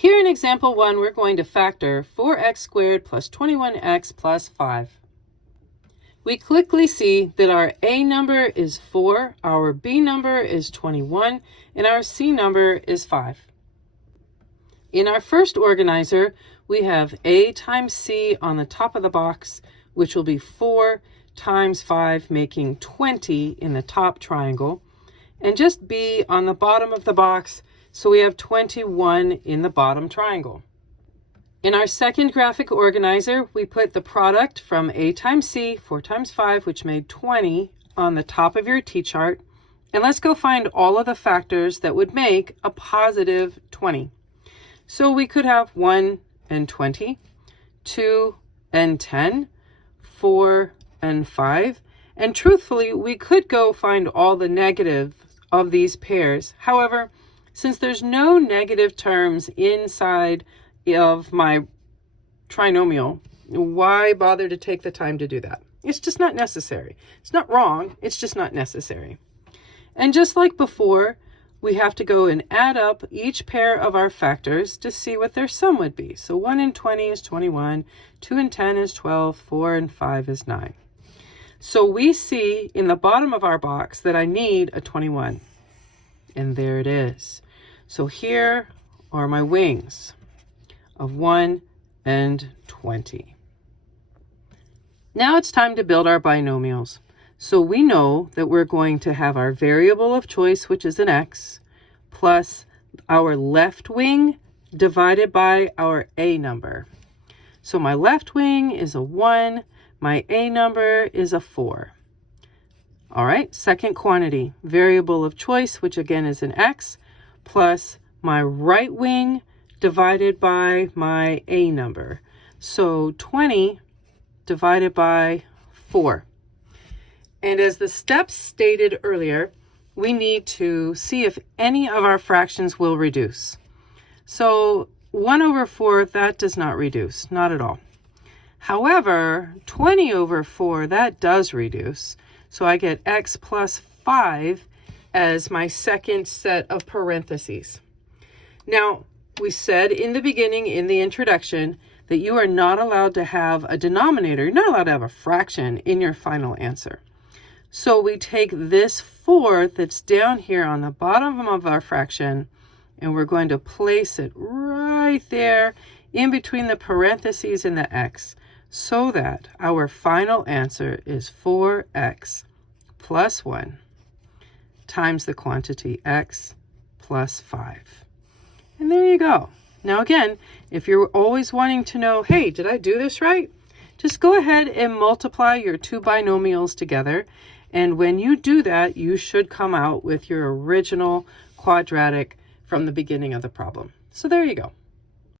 Here in example 1, we're going to factor 4x squared plus 21x plus 5. We quickly see that our A number is 4, our B number is 21, and our C number is 5. In our first organizer, we have A times C on the top of the box, which will be 4 times 5, making 20 in the top triangle, and just B on the bottom of the box, so we have 21 in the bottom triangle. In our second graphic organizer, we put the product from A times C, 4 times 5, which made 20, on the top of your T-chart. And let's go find all of the factors that would make a positive 20. So we could have 1 and 20, 2 and 10, 4 and 5. And truthfully, we could go find all the negatives of these pairs. However, since there's no negative terms inside of my trinomial, why bother to take the time to do that? It's just not necessary. It's not wrong, it's just not necessary. And just like before, we have to go and add up each pair of our factors to see what their sum would be. So 1 and 20 is 21, 2 and 10 is 12, 4 and 5 is 9. So we see in the bottom of our box that I need a 21. And there it is. So here are my wings of 1 and 20. Now it's time to build our binomials. So we know that we're going to have our variable of choice, which is an x, plus our left wing divided by our A number. So my left wing is a 1, my A number is a 4. All right, second quantity, variable of choice, which again is an x, plus my right wing divided by my A number. So 20 divided by 4. And as the steps stated earlier, we need to see if any of our fractions will reduce. So 1 over 4, that does not reduce, not at all. However, 20 over 4, that does reduce. So I get x plus 5 as my second set of parentheses. Now, we said in the beginning, in the introduction, that you are not allowed to have a denominator. You're not allowed to have a fraction in your final answer. So we take this 4 that's down here on the bottom of our fraction, and we're going to place it right there in between the parentheses and the x, so that our final answer is 4x plus 1 times the quantity x plus 5. And there you go. Now again, if you're always wanting to know, hey, did I do this right? Just go ahead and multiply your two binomials together. And when you do that, you should come out with your original quadratic from the beginning of the problem. So there you go.